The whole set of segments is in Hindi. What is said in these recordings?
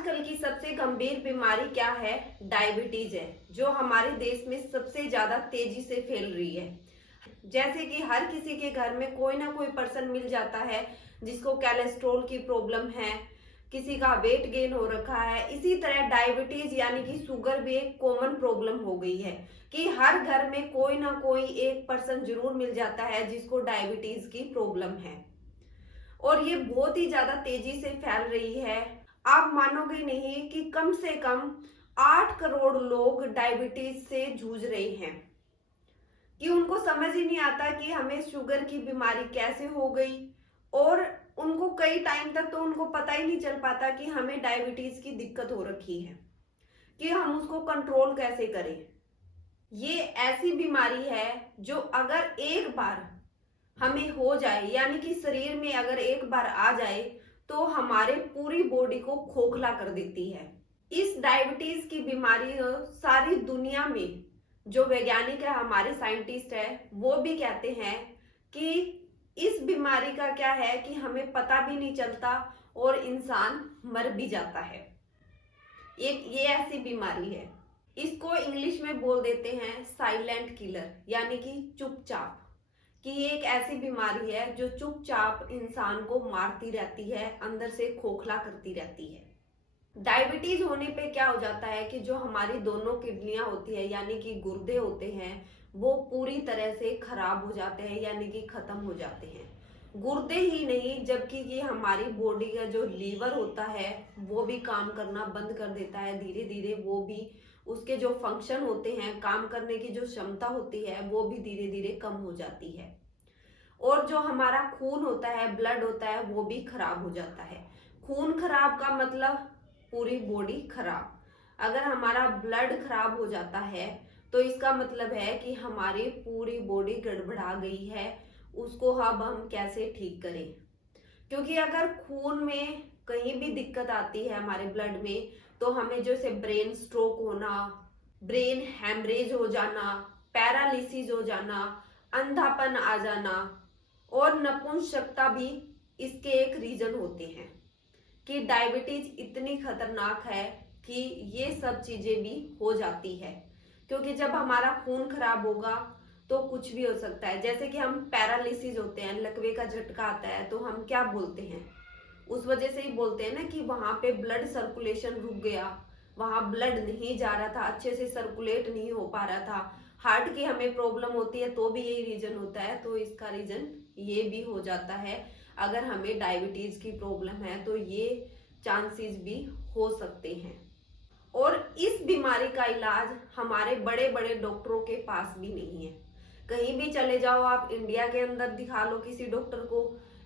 आजकल की सबसे गंभीर बीमारी क्या है? डायबिटीज है, जो हमारे देश में सबसे ज्यादा तेजी से फैल रही है। जैसे कि हर किसी के घर में कोई ना कोई पर्सन मिल जाता है जिसको कोलेस्ट्रॉल की प्रॉब्लम है, किसी का वेट गेन हो रखा है। इसी तरह डायबिटीज यानी कि शुगर भी एक कॉमन प्रॉब्लम हो गई है कि हर घर में कोई ना कोई एक पर्सन जरूर मिल जाता है जिसको डायबिटीज की प्रॉब्लम है और ये बहुत ही ज्यादा तेजी से फैल रही है। आप मानोगे नहीं कि कम से कम 8 करोड़ लोग डायबिटीज से जूझ रहे हैं कि उनको समझ ही नहीं आता कि हमें शुगर की बीमारी कैसे हो गई और उनको कई टाइम तक तो उनको पता ही नहीं चल पाता कि हमें डायबिटीज की दिक्कत हो रखी है, कि हम उसको कंट्रोल कैसे करें। ये ऐसी बीमारी है जो अगर एक बार हमें हो जाए यानी कि शरीर में अगर एक बार आ जाए तो हमारे पूरी बॉडी को खोखला कर देती है। इस डायबिटीज की बीमारी सारी दुनिया में जो वैज्ञानिक है, हमारे साइंटिस्ट है, वो भी कहते हैं कि इस बीमारी का क्या है कि हमें पता भी नहीं चलता और इंसान मर भी जाता है। ये ऐसी बीमारी है, इसको इंग्लिश में बोल देते हैं साइलेंट किलर यानी कि चुपचाप, कि ये एक ऐसी बीमारी है जो चुपचाप इंसान को मारती रहती है, अंदर से खोखला करती रहती है। डायबिटीज होने पे क्या हो जाता है कि जो हमारी दोनों किडनियां होती है यानी कि गुर्दे होते हैं वो पूरी तरह से खराब हो जाते हैं यानी कि खत्म हो जाते हैं। गुर्दे ही नहीं जबकि ये हमारी बॉडी का जो लीवर होता है वो भी काम करना बंद कर देता है धीरे धीरे। वो भी उसके जो फंक्शन होते हैं, काम करने की जो क्षमता होती है वो भी धीरे धीरे कम हो जाती है। और जो हमारा खून होता है, ब्लड होता है, वो भी खराब हो जाता है। खून खराब का मतलब पूरी बॉडी खराब। अगर हमारा ब्लड खराब हो जाता है तो इसका मतलब है कि हमारी पूरी बॉडी गड़बड़ा गई है। उसको अब हम कैसे ठीक करें? क्योंकि अगर खून में कहीं भी दिक्कत आती है हमारे ब्लड में तो हमें जैसे ब्रेन स्ट्रोक होना, ब्रेन हेमरेज हो जाना, पैरालिसिस हो जाना, अंधापन आ जाना और नपुंसकता भी इसके एक रीजन होते हैं। कि डायबिटीज इतनी खतरनाक है कि ये सब चीजें भी हो जाती है, क्योंकि जब हमारा खून खराब होगा तो कुछ भी हो सकता है। जैसे कि हम पैरालिसिस होते हैं, लकवे का झटका आता है, तो हम क्या बोलते हैं? उस वजह से ही बोलते हैं ना कि वहां पे ब्लड सर्कुलेशन रुक गया, वहां ब्लड नहीं जा रहा था, अच्छे से सर्कुलेट नहीं हो पा रहा था। हार्ट की हमें प्रॉब्लम होती है तो भी यही रीजन होता है, तो इसका रीजन ये भी हो जाता है। अगर हमें डायबिटीज की प्रॉब्लम है तो ये चांसेस भी हो सकते हैं। और इस बीमारी का इलाज हमारे बड़े बड़े डॉक्टरों के पास भी नहीं है। कहीं भी चले जाओ आप, इंडिया के अंदर दिखा लो किसी डॉक्टर को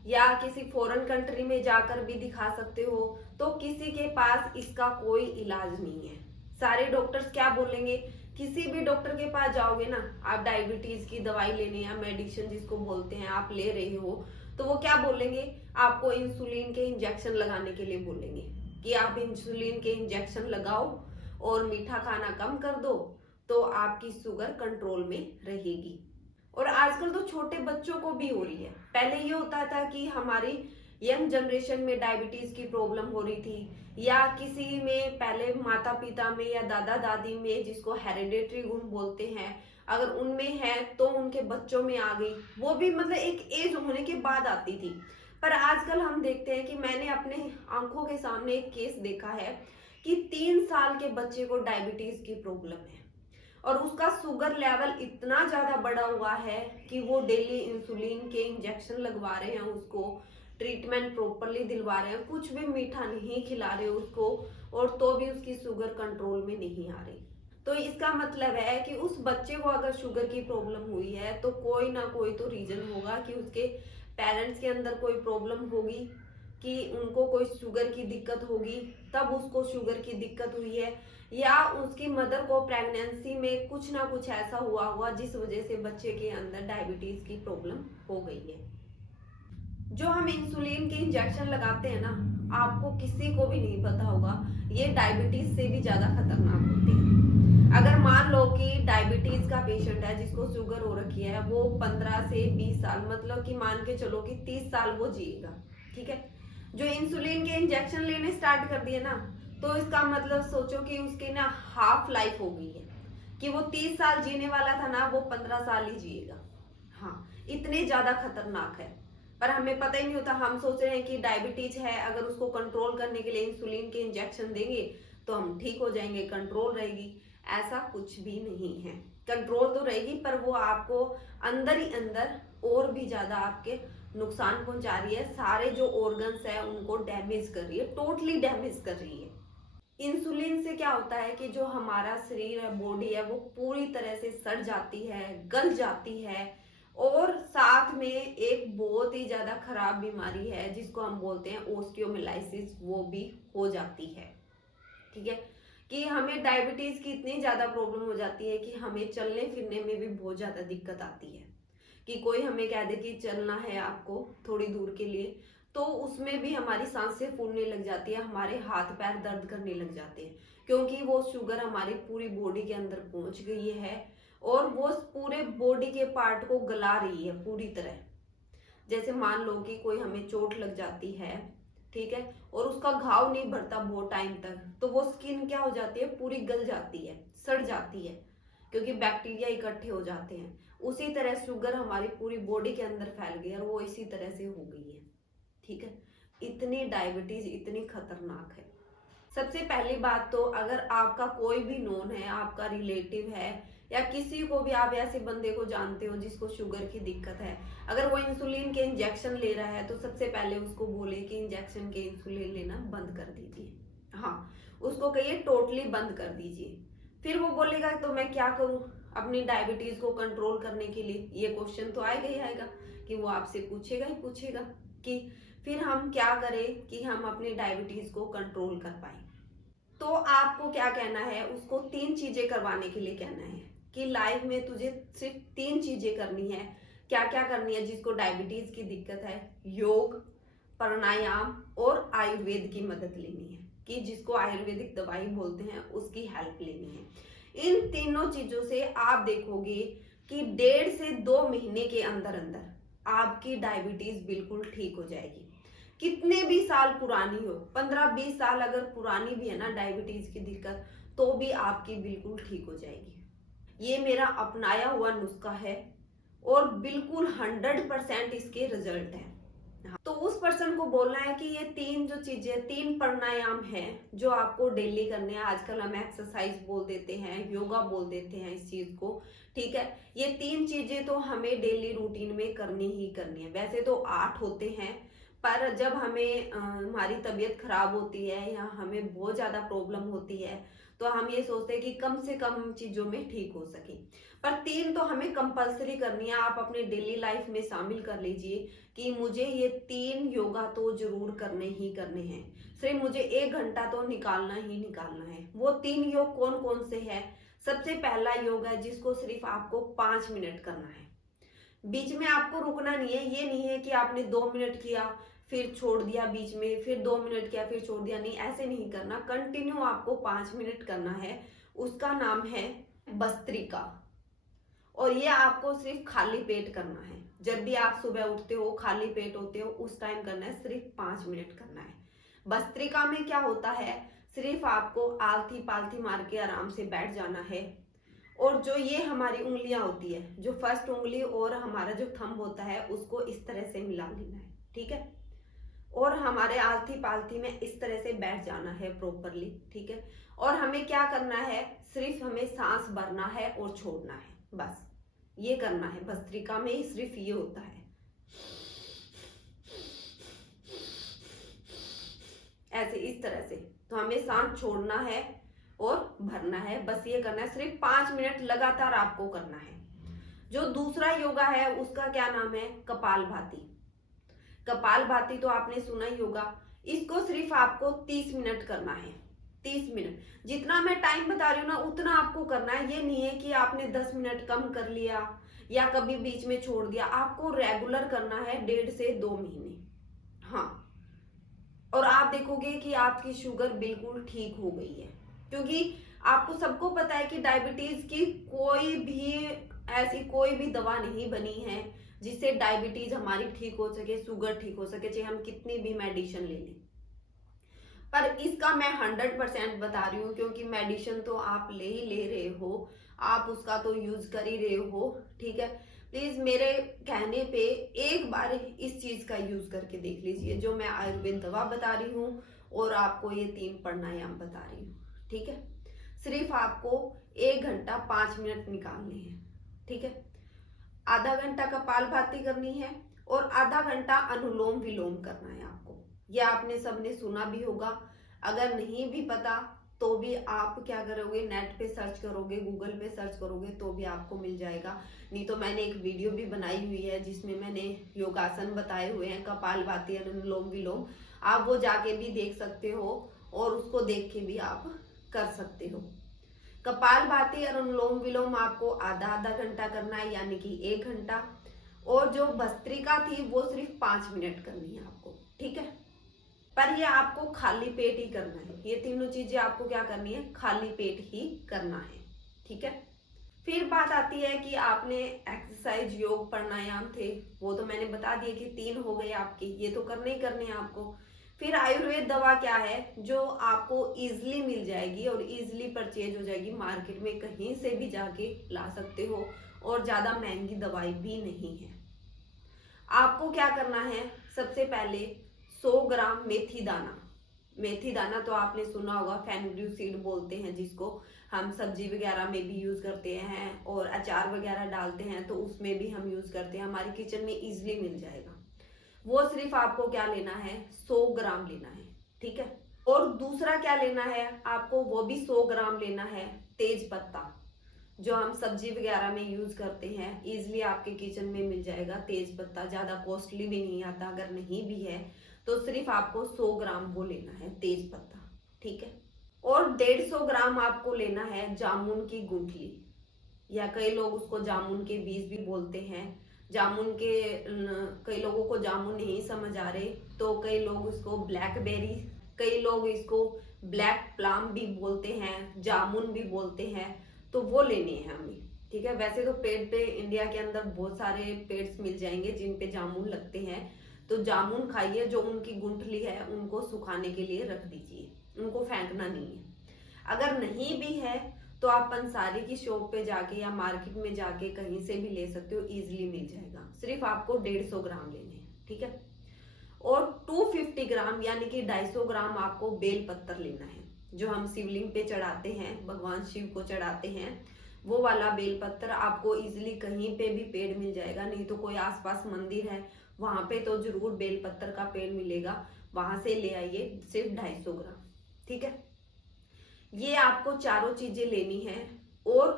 या किसी फॉरेन कंट्री में जाकर भी दिखा सकते हो, तो किसी के पास इसका कोई इलाज नहीं है। सारे डॉक्टर्स क्या बोलेंगे? किसी भी डॉक्टर के पास जाओगे ना आप, डायबिटीज की दवाई लेने या मेडिसिन जिसको बोलते हैं आप ले रहे हो, तो वो क्या बोलेंगे? आपको इंसुलिन के इंजेक्शन लगाने के लिए बोलेंगे कि आप इंसुलिन के इंजेक्शन लगाओ और मीठा खाना कम कर दो तो आपकी शुगर कंट्रोल में रहेगी। और आजकल तो छोटे बच्चों को भी हो रही है। पहले ये होता था कि हमारी यंग जनरेशन में डायबिटीज की प्रॉब्लम हो रही थी, या किसी में पहले माता पिता में या दादा दादी में, जिसको हेरिडेटरी गुण बोलते हैं, अगर उनमें है तो उनके बच्चों में आ गई। वो भी मतलब एक एज होने के बाद आती थी। पर आजकल हम देखते हैं कि मैंने अपने आंखों के सामने एक केस देखा है कि 3 साल के बच्चे को डायबिटीज की प्रॉब्लम है और उसका शुगर लेवल इतना ज्यादा बढ़ा हुआ है कि वो डेली इंसुलिन के इंजेक्शन लगवा रहे हैं, उसको ट्रीटमेंट प्रॉपरली दिलवा रहे हैं, कुछ भी मीठा नहीं खिला रहे उसको, और तो भी उसकी शुगर कंट्रोल में नहीं आ रही। तो इसका मतलब है कि उस बच्चे को अगर शुगर की प्रॉब्लम हुई है तो कोई ना कोई तो रीजन होगा कि उसके पेरेंट्स के अंदर कोई प्रॉब्लम होगी, कि उनको कोई शुगर की दिक्कत होगी तब उसको शुगर की दिक्कत हुई है, या उसकी मदर को प्रेगनेंसी में कुछ ना कुछ ऐसा हुआ हुआ जिस वजह से बच्चे के अंदर डायबिटीज की प्रॉब्लम हो गई है। जो हम इंसुलिन के इंजेक्शन लगाते हैं ना, आपको किसी को भी नहीं पता होगा, ये डायबिटीज से भी ज्यादा खतरनाक होते हैं। अगर मान लो कि डायबिटीज का पेशेंट है जिसको शुगर हो रखी है, वो 15 से 20 साल, मतलब कि मान के चलो कि 30 साल वो जिएगा, ठीक है। जो इंसुलिन के इंजेक्शन लेने स्टार्ट कर दिए ना तो इसका मतलब सोचो कि उसकी ना हाफ लाइफ हो गई है, कि वो 30 साल जीने वाला था ना, वो 15 साल ही जिएगा। हाँ, इतने ज्यादा खतरनाक है। पर हमें पता ही नहीं होता, हम सोच रहे हैं कि डायबिटीज है, अगर उसको कंट्रोल करने के लिए इंसुलिन के इंजेक्शन देंगे तो हम ठीक हो जाएंगे, कंट्रोल रहेगी। ऐसा कुछ भी नहीं है। कंट्रोल तो रहेगी पर वो आपको अंदर ही अंदर और भी ज्यादा आपके नुकसान पहुंचा रही है। सारे जो ऑर्गन्स है उनको डैमेज कर रही है, टोटली डैमेज कर रही है। इंसुलिन से क्या होता है कि जो हमारा शरीर है, बॉडी है, वो पूरी तरह से सड़ जाती है, गल जाती है। और साथ में एक बहुत ही ज्यादा खराब बीमारी है जिसको हम बोलते हैं ओस्टियोमिलाइसिस, वो भी हो जाती है। ठीक है, कि हमें डायबिटीज की इतनी ज्यादा प्रॉब्लम हो जाती है कि हमें चलने फिरने में भी बहुत ज्यादा दिक्कत आती है। कि कोई हमें कह दे कि चलना है आपको थोड़ी दूर के लिए, तो उसमें भी हमारी सांसें फूलने लग जाती है, हमारे हाथ पैर दर्द करने लग जाते हैं, क्योंकि वो शुगर हमारी पूरी बॉडी के अंदर पहुंच गई है और वो पूरे बॉडी के पार्ट को गला रही है पूरी तरह। जैसे मान लो कि कोई हमें चोट लग जाती है, ठीक है, और उसका घाव नहीं भरता बहुत टाइम तक, तो वो स्किन क्या हो जाती है, पूरी गल जाती है, सड़ जाती है, क्योंकि बैक्टीरिया इकट्ठे हो जाते हैं। उसी तरह शुगर हमारी पूरी बॉडी के अंदर फैल गई और वो इसी तरह से हो गई है। ठीक है, इतनी डायबिटीज इतनी खतरनाक है। सबसे पहली बात तो अगर आपका कोई भी नोन है, आपका रिलेटिव है, या किसी को भी आप ऐसे बंदे को जानते हो जिसको शुगर की दिक्कत है, अगर वो इंसुलिन के इंजेक्शन ले रहा है तो सबसे पहले उसको बोले कि इंजेक्शन के इंसुलिन लेना बंद कर दीजिए। हाँ, उसको कहिए टोटली बंद कर दीजिए। फिर वो बोलेगा तो मैं क्या करूं अपनी डायबिटीज को कंट्रोल करने के लिए, ये क्वेश्चन तो आएगा ही आएगा, कि वो आपसे पूछेगा ही पूछेगा कि फिर हम क्या करें कि हम अपनी डायबिटीज को कंट्रोल कर पाए। तो आपको क्या कहना है, उसको 3 चीजें करवाने के लिए कहना है कि लाइफ में तुझे सिर्फ 3 चीजें करनी है। क्या क्या करनी है जिसको डायबिटीज की दिक्कत है? योग, प्राणायाम और आयुर्वेद की मदद लेनी है, कि जिसको आयुर्वेदिक दवाई बोलते हैं उसकी हेल्प लेनी है। इन तीनों चीजों से आप देखोगे कि 1.5 से 2 महीने के अंदर अंदर आपकी डायबिटीज बिल्कुल ठीक हो जाएगी। कितने भी साल पुरानी हो, 15-20 साल अगर पुरानी भी है ना डायबिटीज की दिक्कत, तो भी आपकी बिल्कुल ठीक हो जाएगी। ये मेरा अपनाया हुआ नुस्खा है और बिल्कुल 100% इसके रिजल्ट है। तो उस पर्सन को बोलना है कि ये 3 जो चीजें, 3 प्राणायाम है जो आपको डेली करने हैं। आजकल हम एक्सरसाइज बोल देते हैं, योगा बोल देते हैं इस चीज को। ठीक है, ये 3 चीजें तो हमें डेली रूटीन में करनी ही करनी है। वैसे तो 8 होते हैं, पर जब हमें हमारी तबीयत खराब होती है या हमें बहुत ज्यादा प्रॉब्लम होती है तो हम ये सोचते हैं कि कम से कम चीजों में ठीक हो सके। पर 3 तो हमें कंपलसरी करनी है। आप अपने डेली लाइफ में शामिल कर लीजिए कि मुझे ये 3 योगा तो जरूर करने ही करने हैं, सिर्फ मुझे 1 घंटा तो निकालना ही निकालना है। वो 3 योग कौन कौन से है? सबसे पहला योग है जिसको सिर्फ आपको 5 मिनट करना है। बीच में आपको रुकना नहीं है। ये नहीं है कि आपने 2 मिनट किया फिर छोड़ दिया, बीच में फिर 2 मिनट किया फिर छोड़ दिया, नहीं, ऐसे नहीं करना। कंटिन्यू आपको 5 मिनट करना है। उसका नाम है भस्त्रिका, और ये आपको सिर्फ खाली पेट करना है। जब भी आप सुबह उठते हो, खाली पेट होते हो, उस टाइम करना है, सिर्फ 5 मिनट करना है। भस्त्रिका में क्या होता है, सिर्फ आपको आलथी पालथी मार के आराम से बैठ जाना है। और जो ये हमारी उंगलियां होती है, जो फर्स्ट उंगली और हमारा जो थंब होता है, उसको इस तरह से मिला लेना है। ठीक है, और हमारे आलथी पालथी में इस तरह से बैठ जाना है प्रॉपरली। ठीक है, और हमें क्या करना है, सिर्फ हमें सांस भरना है और छोड़ना है, बस ये करना है। भस्त्रिका में ही सिर्फ ये होता है, ऐसे इस तरह से। तो हमें सांस छोड़ना है और भरना है, बस ये करना है। सिर्फ 5 मिनट लगातार आपको करना है। जो दूसरा योगा है उसका क्या नाम है, कपालभाति। कपालभाति तो आपने सुना ही होगा। इसको सिर्फ आपको 30 मिनट करना है। 30 मिनट, जितना मैं टाइम बता रही हूँ ना उतना आपको करना है। ये नहीं है कि आपने 10 मिनट कम कर लिया या कभी बीच में छोड़ दिया। आपको रेगुलर करना है 1.5 से 2 महीने। हाँ, और आप देखोगे कि आपकी शुगर बिल्कुल ठीक हो गई है। क्योंकि आपको सबको पता है कि डायबिटीज की कोई भी ऐसी कोई भी दवा नहीं बनी है जिससे डायबिटीज हमारी ठीक हो सके, शुगर ठीक हो सके, चाहे हम कितनी भी मेडिसिन ले लें। पर इसका मैं 100% बता रही हूँ, क्योंकि मेडिसिन तो आप ले ही ले रहे हो, आप उसका तो यूज कर ही रहे हो, ठीक है। प्लीज मेरे कहने पे एक बार इस चीज का यूज करके देख लीजिए, जो मैं आयुर्वेद दवा बता रही हूँ और आपको ये 3 प्राणायाम बता रही हूँ, ठीक है। सिर्फ आपको 1 घंटा 5 मिनट निकालने हैं, ठीक है। आधा घंटा कपालभाति करनी है और आधा घंटा अनुलोम विलोम करना है आपको। ये आपने सबने सुना भी होगा, अगर नहीं भी पता तो भी आप क्या करोगे, नेट पे सर्च करोगे, गूगल पे सर्च करोगे तो भी आपको मिल जाएगा। नहीं तो मैंने एक वीडियो भी बनाई हुई है जिसमें मैंने योगासन बताए हुए हैं, कपालभाति अनुलोम विलोम, आप वो जाके भी देख सकते हो और उसको देख के भी आप कर सकते हो। कपालभाति और अनुलोम विलोम आपको आधा आधा घंटा करना है, यानी कि 1 घंटा, और जो भस्त्रिका थी वो सिर्फ 5 मिनट करनी है आपको, ठीक है। पर ये आपको खाली पेट ही करना है, ये तीनों चीजें आपको क्या करनी है, खाली पेट ही करना है, ठीक है। फिर बात आती है कि आपने एक्सरसाइज, योग, प्राणायाम थे, वो तो मैंने बता दिए कि 3 हो गए आपके, ये तो करने ही करने हैं आपको। फिर आयुर्वेद दवा क्या है, जो आपको इजिली मिल जाएगी और इजिली परचेज हो जाएगी, मार्केट में कहीं से भी जाके ला सकते हो, और ज्यादा महंगी दवाई भी नहीं है। आपको क्या करना है, सबसे पहले 100 ग्राम मेथी दाना, मेथी दाना तो आपने सुना होगा, फेनुग्रीक सीड बोलते हैं जिसको, हम सब्जी वगैरह में भी यूज करते हैं और अचार वगैरह डालते हैं तो उसमें भी हम यूज करते हैं, हमारे किचन में इजिली मिल जाएगा। वो सिर्फ आपको क्या लेना है, 100 ग्राम लेना है, ठीक है। और दूसरा क्या लेना है आपको, वो भी 100 ग्राम लेना है तेज पत्ता, जो हम सब्जी वगैरह में यूज करते हैं, इजिली आपके किचन में मिल जाएगा। तेज पत्ता ज्यादा कॉस्टली भी नहीं आता, अगर नहीं भी है तो सिर्फ आपको 100 ग्राम वो लेना है तेज पत्ता, ठीक है। और 150 ग्राम आपको लेना है जामुन की गुठली, या कई लोग उसको जामुन के बीज भी बोलते हैं। जामुन के कई लोगों को जामुन नहीं समझ आ रहे तो कई लोग उसको ब्लैकबेरी, कई लोग इसको ब्लैक प्लम भी बोलते हैं, जामुन भी बोलते हैं, तो वो लेने हैं हमें, ठीक है। वैसे तो पेड़ पे इंडिया के अंदर बहुत सारे पेड़ मिल जाएंगे जिन पे जामुन लगते हैं, तो जामुन खाइए, जो उनकी गुठली है उनको सुखाने के लिए रख दीजिए, उनको फेंकना नहीं है। अगर नहीं भी है तो आप पंसारी की शॉप पे जाके या मार्केट में जाके कहीं से भी ले सकते हो, इजिली मिल जाएगा। सिर्फ आपको 150 ग्राम लेने हैं, ठीक है। और 250 ग्राम यानी कि 250 ग्राम आपको बेल पत्तर लेना है, जो हम शिवलिंग पे चढ़ाते हैं, भगवान शिव को चढ़ाते हैं, वो वाला बेल पत्तर आपको इजिली कहीं पे भी पेड़ मिल जाएगा। नहीं तो कोई आसपास मंदिर है वहां पे तो जरूर बेल पत्तर का पेड़ मिलेगा, वहां से ले आइए, सिर्फ 250 ग्राम, ठीक है। ये आपको चारों चीजें लेनी है, और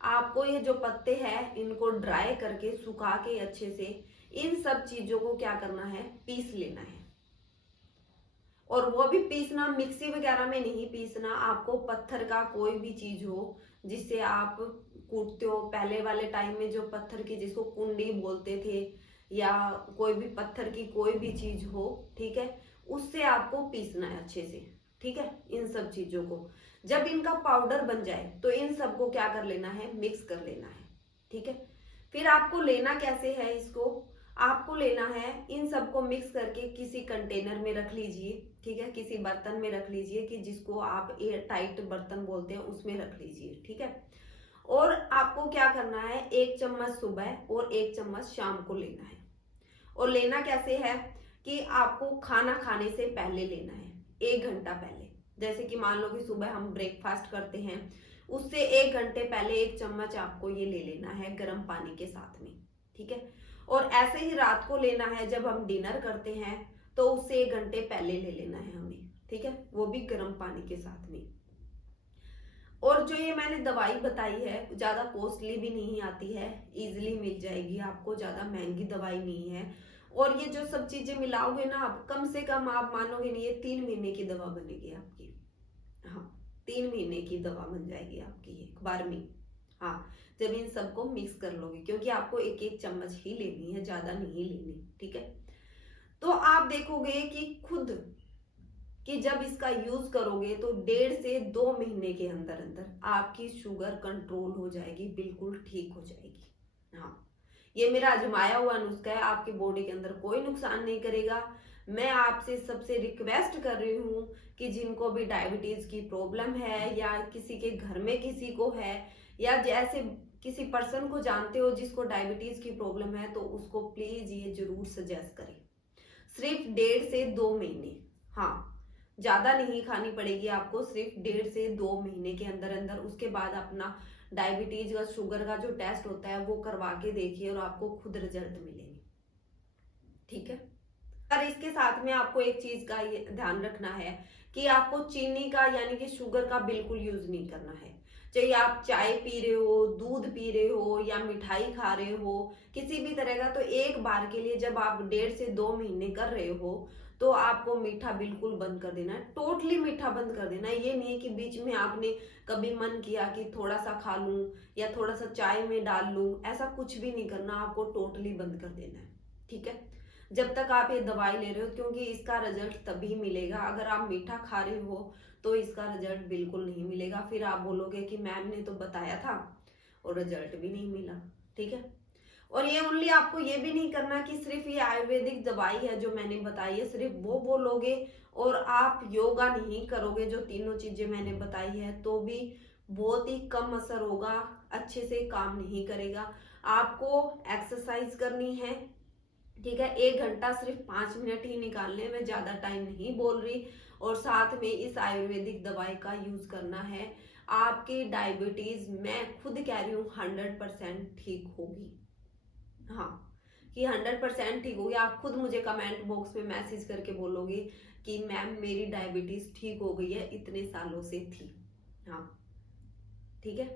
आपको ये जो पत्ते हैं इनको ड्राई करके सुखा के अच्छे से इन सब चीजों को क्या करना है, पीस लेना है। और वो भी पीसना मिक्सी वगैरह में नहीं पीसना, आपको पत्थर का कोई भी चीज हो जिससे आप कूटते हो, पहले वाले टाइम में जो पत्थर की जिसको कुंडी बोलते थे, या कोई भी पत्थर की कोई भी चीज हो, ठीक है, उससे आपको पीसना है अच्छे से, ठीक है। इन सब चीजों को जब इनका पाउडर बन जाए तो इन सबको क्या कर लेना है, मिक्स कर लेना है, ठीक है। फिर आपको लेना कैसे है इसको, आपको लेना है इन सबको मिक्स करके किसी कंटेनर में रख लीजिए, ठीक है, किसी बर्तन में रख लीजिए, कि जिसको आप एयर टाइट बर्तन बोलते हैं उसमें रख लीजिए, ठीक है। और आपको क्या करना है, 1 चम्मच सुबह और 1 चम्मच शाम को लेना है। और लेना कैसे है कि आपको खाना खाने से पहले लेना है, 1 घंटा पहले। जैसे कि मान लो कि सुबह हम ब्रेकफास्ट करते हैं, उससे 1 घंटे पहले 1 चम्मच आपको ये ले लेना है गर्म पानी के साथ में, ठीक है। और ऐसे ही रात को लेना है, जब हम डिनर करते हैं तो उससे 1 घंटे पहले ले लेना है हमें, ठीक है, वो भी गर्म पानी के साथ में। और जो ये मैंने दवाई बताई है ज्यादा कॉस्टली भी नहीं आती है, इजिली मिल जाएगी आपको, ज्यादा महंगी दवाई नहीं है। और ये जो सब चीजें मिलाओगे ना आप, कम से कम आप मानोगे नहीं, ये 3 महीने की दवा बनेगी आपकी, हाँ 3 महीने की दवा बन जाएगी आपकी एक बार में, हाँ, जब इन सबको मिक्स कर लोगे, क्योंकि आपको 1-1 चम्मच ही लेनी है, ज्यादा नहीं लेनी, ठीक है। तो आप देखोगे कि खुद कि जब इसका यूज करोगे तो 1.5 से 2 महीने के अंदर अंदर आपकी शुगर कंट्रोल हो जाएगी, बिल्कुल ठीक हो जाएगी। हाँ, ये मेरा आजमाया हुआ नुस्खा है, आपकी बॉडी के अंदर कोई नुकसान नहीं करेगा। मैं आपसे सबसे रिक्वेस्ट कर रही हूँ कि जिनको भी डायबिटीज की प्रॉब्लम है या किसी के घर में किसी को है या जैसे किसी पर्सन को जानते हो जिसको डायबिटीज की प्रॉब्लम है, तो उसको प्लीज ये जरूर सजेस्ट करें। सिर्फ 1.5 से 2 महीने, हाँ ज्यादा नहीं खानी पड़ेगी आपको, सिर्फ 1.5 से 2 महीने के अंदर अंदर। उसके बाद अपना डायबिटीज का शुगर का जो टेस्ट होता है वो करवा के देखिए और आपको खुद रिजल्ट मिलेंगे। ठीक है। पर इसके साथ में आपको एक चीज का ये ध्यान रखना है कि आपको चीनी का यानी कि शुगर का बिल्कुल यूज नहीं करना है। चाहे आप चाय पी रहे हो, दूध पी रहे हो या मिठाई खा रहे हो, किसी भी तरह का, तो एक बार के लिए जब आप 1.5 से 2 महीने कर रहे हो तो आपको मीठा बिल्कुल बंद कर देना है, टोटली मीठा बंद कर देना है। ये नहीं है कि बीच में आपने कभी मन किया कि थोड़ा सा खा लूं या थोड़ा सा चाय में डाल लूं, ऐसा कुछ भी नहीं करना, आपको टोटली बंद कर देना है। ठीक है, जब तक आप ये दवाई ले रहे हो, क्योंकि इसका रिजल्ट तभी मिलेगा अगर आप मीठा खा रहे हो तो इसका रिजल्ट बिल्कुल नहीं मिलेगा। फिर आप बोलोगे कि मैम ने तो बताया था और रिजल्ट भी नहीं मिला। ठीक है, और ये ओनली आपको ये भी नहीं करना कि सिर्फ ये आयुर्वेदिक दवाई है जो मैंने बताई है सिर्फ वो बोलोगे और आप योगा नहीं करोगे, जो तीनों चीजें मैंने बताई है, तो भी बहुत ही कम असर होगा, अच्छे से काम नहीं करेगा। आपको एक्सरसाइज करनी है। ठीक है, 1 घंटा सिर्फ 5 मिनट ही निकालने में, ज्यादा टाइम नहीं बोल रही, और साथ में इस आयुर्वेदिक दवाई का यूज करना है। आपकी डायबिटीज मैं खुद कह रही हूँ 100% ठीक होगी। हाँ, कि 100% ठीक होगी। आप खुद मुझे कमेंट बॉक्स में मैसेज करके बोलोगे कि मैम मेरी डायबिटीज ठीक हो गई है, इतने सालों से थी। हाँ ठीक है,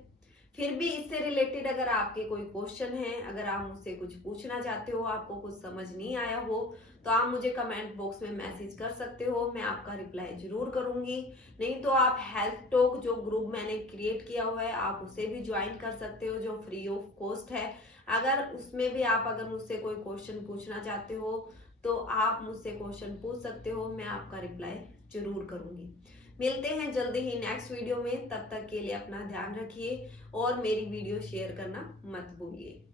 फिर भी इससे रिलेटेड अगर आपके कोई क्वेश्चन है, अगर आप मुझसे कुछ पूछना चाहते हो, आपको कुछ समझ नहीं आया हो, तो आप मुझे कमेंट बॉक्स में मैसेज कर सकते हो, मैं आपका रिप्लाई जरूर करूंगी। नहीं तो आप हेल्थ टॉक जो ग्रुप मैंने क्रिएट किया हुआ है आप उसे भी ज्वाइन कर सकते हो, जो फ्री ऑफ कॉस्ट है। अगर उसमें भी आप अगर मुझसे कोई क्वेश्चन पूछना चाहते हो तो आप मुझसे क्वेश्चन पूछ सकते हो, मैं आपका रिप्लाई जरूर करूंगी। मिलते हैं जल्दी ही नेक्स्ट वीडियो में, तब तक के लिए अपना ध्यान रखिए और मेरी वीडियो शेयर करना मत भूलिए।